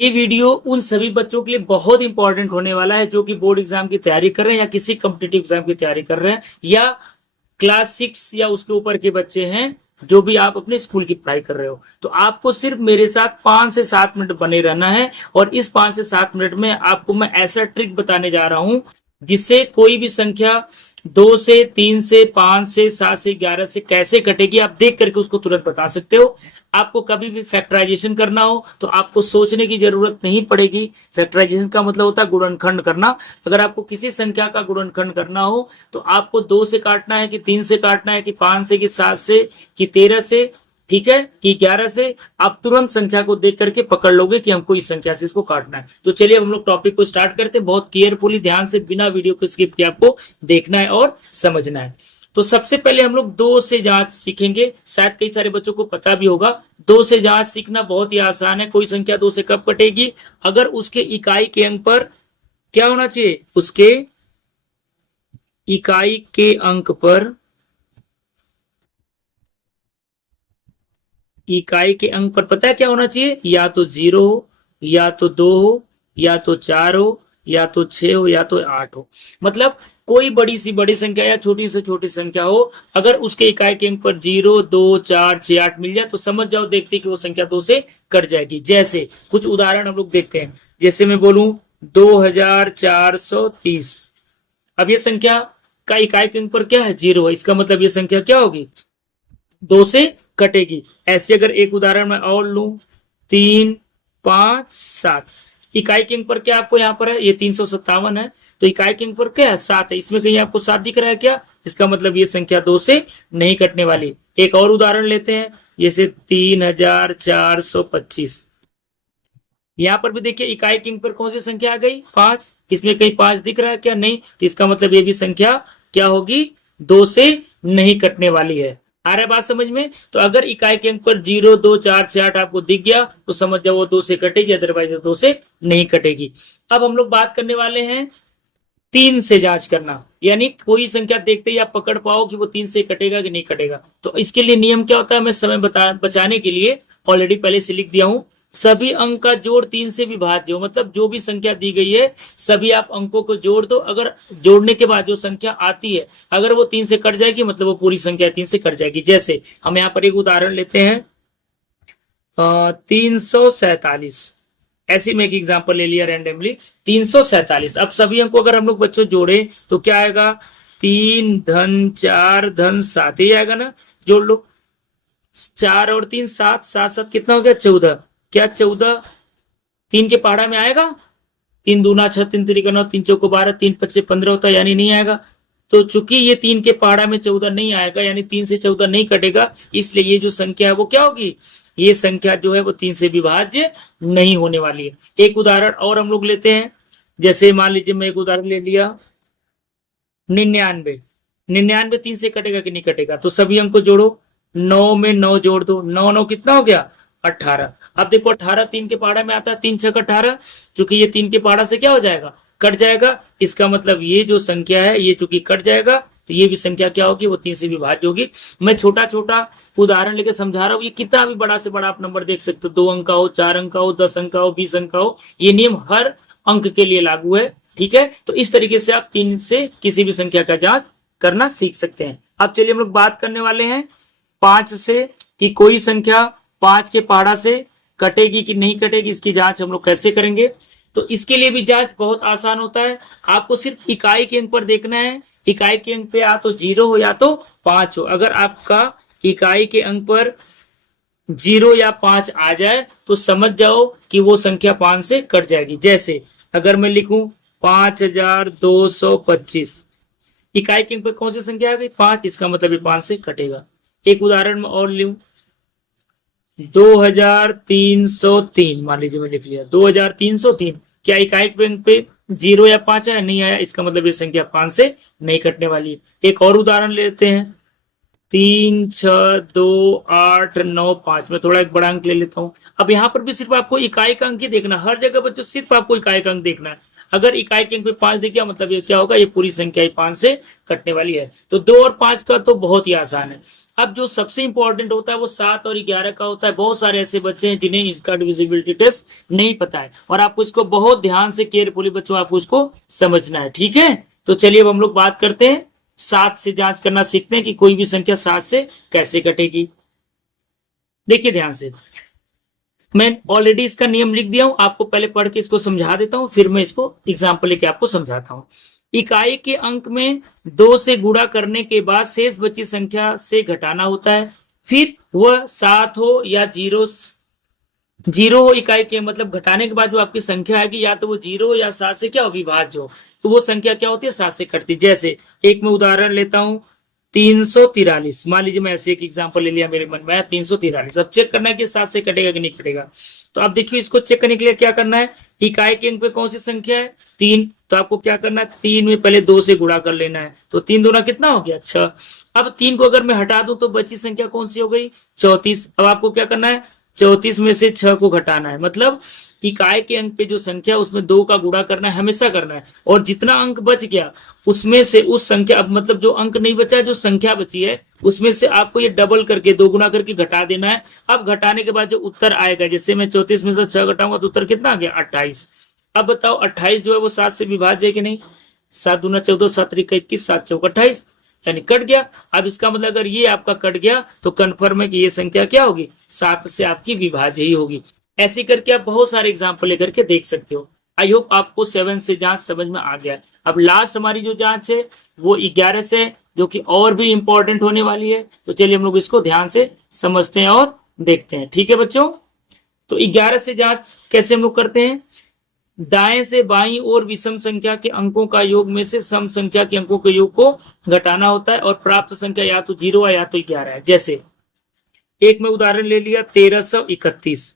ये वीडियो उन सभी बच्चों के लिए बहुत इंपॉर्टेंट होने वाला है जो कि बोर्ड एग्जाम की तैयारी कर रहे हैं या किसी कॉम्पिटिटिव एग्जाम की तैयारी कर रहे हैं या क्लास 6 या उसके ऊपर के बच्चे हैं जो भी आप अपने स्कूल की पढ़ाई कर रहे हो। तो आपको सिर्फ मेरे साथ 5 से 7 मिनट बने रहना है और इस 5 से 7 मिनट में आपको मैं ऐसा ट्रिक बताने जा रहा हूं जिससे कोई भी संख्या 2 से 3 से 5 से 7 से 11 से कैसे कटेगी आप देख करके उसको तुरंत बता सकते हो। आपको कभी भी फैक्टराइजेशन करना हो तो आपको सोचने की जरूरत नहीं पड़ेगी। फैक्टराइजेशन का मतलब होता है गुणनखंड करना। अगर आपको किसी संख्या का गुणनखंड करना हो तो आपको 2 से काटना है कि 3 से काटना है कि 5 से कि 7 से कि 13 से, ठीक है, कि 11 से, आप तुरंत संख्या को देख करके पकड़ लोगे कि हमको इस संख्या से इसको काटना है। तो चलिए हम लोग टॉपिक को स्टार्ट करते हैं। बहुत केयरफुली ध्यान से बिना वीडियो को स्किप किए आपको देखना है और समझना है। तो सबसे पहले हम लोग 2 से जांच सीखेंगे। शायद कई सारे बच्चों को पता भी होगा 2 से जांच सीखना बहुत ही आसान है। कोई संख्या 2 से कब कटेगी? अगर उसके इकाई के अंक पर क्या होना चाहिए, उसके इकाई के अंक पर, इकाई के अंक पर पता है क्या होना चाहिए? या तो 0 हो, या तो 2 हो, या तो 4 हो, या तो 6 हो, या तो 8 हो। मतलब कोई बड़ी सी बड़ी संख्या या छोटी से छोटी संख्या हो, अगर उसके इकाई के अंक पर 0, 2, 4, 6, 8 मिल जाए तो समझ जाओ, देखते कि वो संख्या 2 से कट जाएगी। जैसे कुछ उदाहरण हम लोग देखते हैं। जैसे मैं बोलूं 2430, अब ये संख्या का इकाई के अंक पर क्या है? 0 है। इसका मतलब ये संख्या क्या होगी? 2 से कटेगी। ऐसे अगर एक उदाहरण मैं और लू 357, इकाई के अंक पर क्या आपको यहाँ पर है? ये 357 है तो इकाई के अंक पर क्या है? 7 है। इसमें कहीं आपको 7 दिख रहा है क्या? इसका मतलब ये संख्या 2 से नहीं कटने वाली। एक और उदाहरण लेते हैं, जैसे 3425, यहाँ पर भी देखिए इकाई के अंक पर कौन सी संख्या आ गई? 5। इसमें कहीं 5 दिख रहा है क्या? नहीं। तो इसका मतलब ये भी संख्या क्या होगी? 2 से नहीं कटने वाली है। आ रहा है बात समझ में? तो अगर इकाई के अंक पर 0, 2, 4, 6, 8 आपको दिख गया तो समझ जाओ वो 2 से कटेगी, अदरवाइज 2 से नहीं कटेगी। अब हम लोग बात करने वाले हैं 3 से जांच करना, यानी कोई संख्या देखते ही आप पकड़ पाओ कि वो 3 से कटेगा कि नहीं कटेगा। तो इसके लिए नियम क्या होता है, मैं समय बचाने के लिए ऑलरेडी पहले से लिख दिया हूं। सभी अंक का जोड़ 3 से विभाज्य हो, मतलब जो भी संख्या दी गई है सभी आप अंकों को जोड़ दो। अगर जोड़ने के बाद जो संख्या आती है अगर वो 3 से कट जाएगी मतलब वो पूरी संख्या 3 से कट जाएगी। जैसे हम यहाँ पर एक उदाहरण लेते हैं 347, ऐसी में एक एग्जांपल ले लिया रैंडमली 347। अब सभी अंकों अगर हम लोग बच्चों जोड़े तो क्या आएगा? 3 धन 4 धन 7, ये आएगा ना? जोड़ लो 4 और 3 7, 7 7 कितना हो गया? 14। क्या 14 3 के पहाड़ा में आएगा? 3 दूना 6, 3 तिरिका 9, 3 चौको 12, 3 पच्चे 15 होता है, यानी नहीं आएगा। तो चूंकि ये 3 के पहाड़ा में 14 नहीं आएगा, यानी 3 से 14 नहीं कटेगा, इसलिए ये जो संख्या है वो क्या होगी? ये संख्या जो है वो 3 से विभाज्य नहीं होने वाली है। एक उदाहरण और हम लोग लेते हैं। जैसे मान लीजिए मैं एक उदाहरण ले लिया 99, 99 3 से कटेगा कि नहीं कटेगा? तो सभी अंक को जोड़ो, 9 में 9 जोड़ दो, 9 9 कितना हो गया? 18। अब देखो 18 3 के पहाड़ा में आता है, 3 6 18, चूंकि ये 3 के पहाड़ा से क्या हो जाएगा? कट जाएगा। इसका मतलब ये जो संख्या है ये चूंकि कट जाएगा तो ये भी संख्या क्या होगी? वो 3 से विभाज्य होगी। मैं छोटा छोटा उदाहरण लेके समझा रहा हूँ। ये कितना भी बड़ा से बड़ा आप नंबर देख सकते हो, 2 अंक का हो, 4 अंक का हो, 10 अंक का हो, 20 अंक का हो, ये नियम हर अंक के लिए लागू है। ठीक है, तो इस तरीके से आप 3 से किसी भी संख्या का जांच करना सीख सकते हैं। अब चलिए हम लोग बात करने वाले हैं 5 से, कि कोई संख्या 5 के पहाड़ा से कटेगी कि नहीं कटेगी, इसकी जांच हम लोग कैसे करेंगे। तो इसके लिए भी जांच बहुत आसान होता है। आपको सिर्फ इकाई के अंक पर देखना है। इकाई के अंक पे या तो 0 हो या तो 5 हो। अगर आपका इकाई के अंक पर 0 या 5 आ जाए तो समझ जाओ कि वो संख्या 5 से कट जाएगी। जैसे अगर मैं लिखूं 5225, इकाई के अंक पर कौन सी संख्या आ गई? 5, इसका मतलब ये 5 से कटेगा। एक उदाहरण में और लूं 2303, मान लीजिए मैं लिख लिया 2303, क्या इकाई के अंक पे 0 या 5 आया? नहीं आया। इसका मतलब ये संख्या 5 से नहीं कटने वाली। एक और उदाहरण लेते हैं 3 6 2 8 9 5, मैं थोड़ा एक बड़ा अंक ले लेता हूं। अब यहाँ पर भी सिर्फ आपको इकाई का अंक ही देखना, हर जगह बच्चों सिर्फ आपको इकाई का अंक देखना है। अगर इकाई के अंक पे 5 दिख गया मतलब ये क्या होगा, ये पूरी संख्या 5 से कटने वाली है। तो 2 और 5 का तो बहुत ही आसान है। अब जो सबसे इंपॉर्टेंट होता है वो 7 और 11 का होता है। बहुत सारे ऐसे बच्चे हैं जिन्हें इसका डिविजिबिलिटी टेस्ट नहीं पता है, और आपको इसको बहुत ध्यान से केयरफुली बच्चों आपको इसको समझना है, ठीक है। तो चलिए अब हम लोग बात करते हैं, 7 से जांच करना सीखते हैं कि कोई भी संख्या 7 से कैसे कटेगी। देखिए ध्यान से, मैं ऑलरेडी इसका नियम लिख दिया हूं, आपको पहले पढ़ के इसको समझा देता हूं, फिर मैं इसको एग्जाम्पल लेके आपको समझाता हूं। इकाई के अंक में 2 से गुणा करने के बाद शेष बची संख्या से घटाना होता है, फिर वह 7 हो या 0 हो। इकाई के मतलब घटाने के बाद जो आपकी संख्या आएगी या तो वो 0 हो या 7 से क्या हो, विभाज्य हो, तो वो संख्या क्या होती है, 7 से कटती। जैसे एक मैं उदाहरण लेता हूं, 343। मान लीजिए मैं ऐसे एक एग्जांपल ले लिया मेरे मन में, 343। अब चेक करना है कि 7 से कटेगा कि नहीं कटेगा। तो आप देखिए इसको चेक करने के लिए क्या करना है, इकाई के अंक पे कौन सी संख्या है, 3, तो आपको क्या करना है, 3 में पहले 2 से गुणा कर लेना है, तो 3 दूना कितना हो गया, 6। अब 3 को अगर मैं हटा दूं तो बची संख्या कौन सी हो गई, 34। अब आपको क्या करना है, 34 में से 6 को घटाना है, मतलब इकाई के अंक पे जो संख्या उसमें 2 का गुणा करना है, हमेशा करना है, और जितना अंक बच गया उसमें से उस संख्या, अब मतलब जो अंक नहीं बचा है, जो संख्या बची है उसमें से आपको ये डबल करके 2 गुना करके घटा देना है। अब घटाने के बाद जो उत्तर आएगा, जैसे मैं 34 में से 6 घटाऊंगा तो उत्तर कितना आ गया, 28। अब बताओ 28 जो है वो 7 से विभाज्य है कि नहीं, 7 दूना 14, 7 त्रिक 21, 7 चौक 28, यानी कट गया। अब इसका मतलब अगर ये आपका कट गया तो कंफर्म है कि ये संख्या क्या होगी, 7 से आपकी विभाज्य ही होगी। ऐसे करके आप बहुत सारे एग्जाम्पल लेकर के देख सकते हो। आई होप आपको 7 से जांच समझ में आ गया। अब लास्ट हमारी जो जांच है वो 11 से, जो कि और भी इंपॉर्टेंट होने वाली है। तो चलिए हम लोग इसको ध्यान से समझते हैं और देखते हैं, ठीक है बच्चों। तो 11 से जांच कैसे हम लोग करते हैं, दाएं से बाईं ओर विषम संख्या के अंकों का योग में से सम संख्या के अंकों के योग को घटाना होता है, और प्राप्त संख्या या तो 0 है या तो 11 है। जैसे एक में उदाहरण ले लिया, 1331।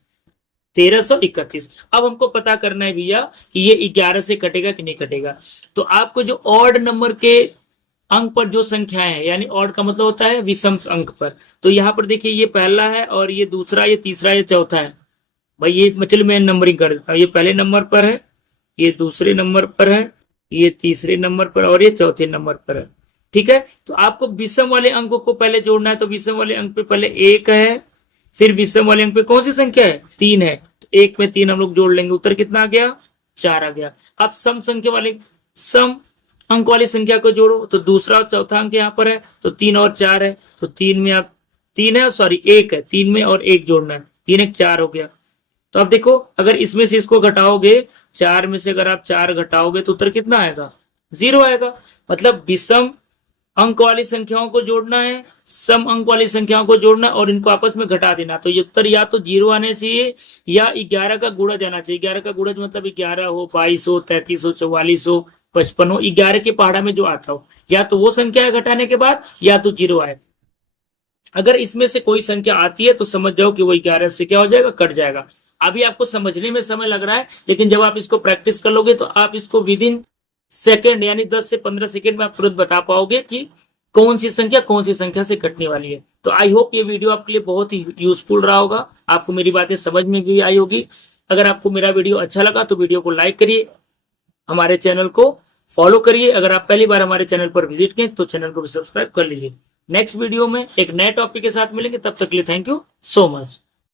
1331। अब हमको पता करना है भैया कि ये 11 से कटेगा कि नहीं कटेगा। तो आपको जो ऑड नंबर के अंक पर जो संख्याएं है, यानी ऑड का मतलब होता है विषम अंक पर, तो यहाँ पर देखिए ये पहला है और ये दूसरा, ये तीसरा, ये चौथा है। भाई ये चलिए मैं नंबरिंग कर देता हूँ, ये पहले नंबर पर है, ये दूसरे नंबर पर है, ये तीसरे नंबर पर, और ये चौथे नंबर पर है, ठीक है। तो आपको विषम वाले अंकों को पहले जोड़ना है, तो विषम वाले अंक पे पहले 1 है, फिर विषम वाले अंक पे कौन सी संख्या है, 3 है, तो 1 में 3 हम लोग जोड़ लेंगे, उत्तर कितना आ गया, 4 आ गया। अब सम संख्या वाले, सम अंक वाली संख्या को जोड़ो, तो दूसरा और चौथा अंक यहाँ पर है, तो 3 और 4 है, तो 3 में आप 3 है, सॉरी 1 है, 3 में और 1 जोड़ना है, 3 1 4 हो गया। तो अब देखो अगर इसमें से इसको घटाओगे, 4 में से अगर आप 4 घटाओगे तो उत्तर कितना आएगा, 0 आएगा। मतलब विषम अंक वाली संख्याओं को जोड़ना है, सम अंक वाली संख्याओं को जोड़ना और इनको आपस में घटा देना, तो ये उत्तर या तो 0 आने चाहिए या 11 का गुणज आना चाहिए। 11 का गुणज मतलब 11 हो, 22 हो, 33 हो, 44 हो, 55 हो, 11 के पहाड़ा में जो आता हो, या तो वो संख्या घटाने के बाद या तो 0 आए। अगर इसमें से कोई संख्या आती है तो समझ जाओ कि वो 11 से क्या हो जाएगा, कट जाएगा। अभी आपको समझने में समय लग रहा है, लेकिन जब आप इसको प्रैक्टिस कर लोगे तो आप इसको विद इन सेकेंड, यानी 10 से 15 सेकेंड में आप तुरंत बता पाओगे कि कौन सी संख्या से कटने वाली है। तो आई होप ये वीडियो आपके लिए बहुत ही यूजफुल रहा होगा, आपको मेरी बातें समझ में भी आई होगी। अगर आपको मेरा वीडियो अच्छा लगा तो वीडियो को लाइक करिए, हमारे चैनल को फॉलो करिए। अगर आप पहली बार हमारे चैनल पर विजिट किए तो चैनल को भी सब्सक्राइब कर लीजिए। नेक्स्ट वीडियो में एक नए टॉपिक के साथ मिलेंगे, तब तक के लिए थैंक यू सो मच।